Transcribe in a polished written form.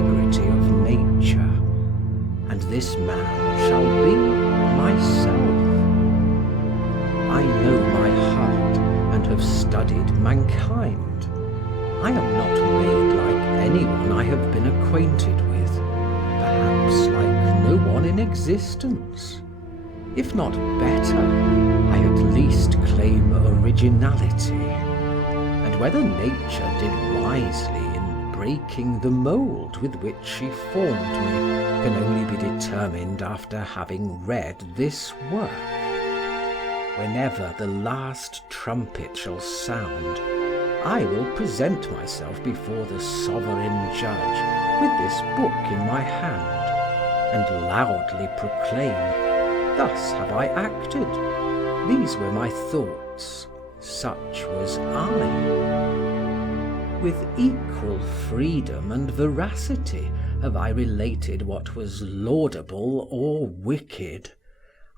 integrity of nature, and this man shall be myself. I know my heart and have studied mankind. I am not made like anyone I have been acquainted with, perhaps like no one in existence. If not better, I at least claim originality. And whether nature did wisely in breaking the mould with which she formed me can only be determined after having read this work. Whenever the last trumpet shall sound, I will present myself before the sovereign judge with this book in my hand, and loudly proclaim, "Thus have I acted, these were my thoughts, such was I." With equal freedom and veracity have I related what was laudable or wicked,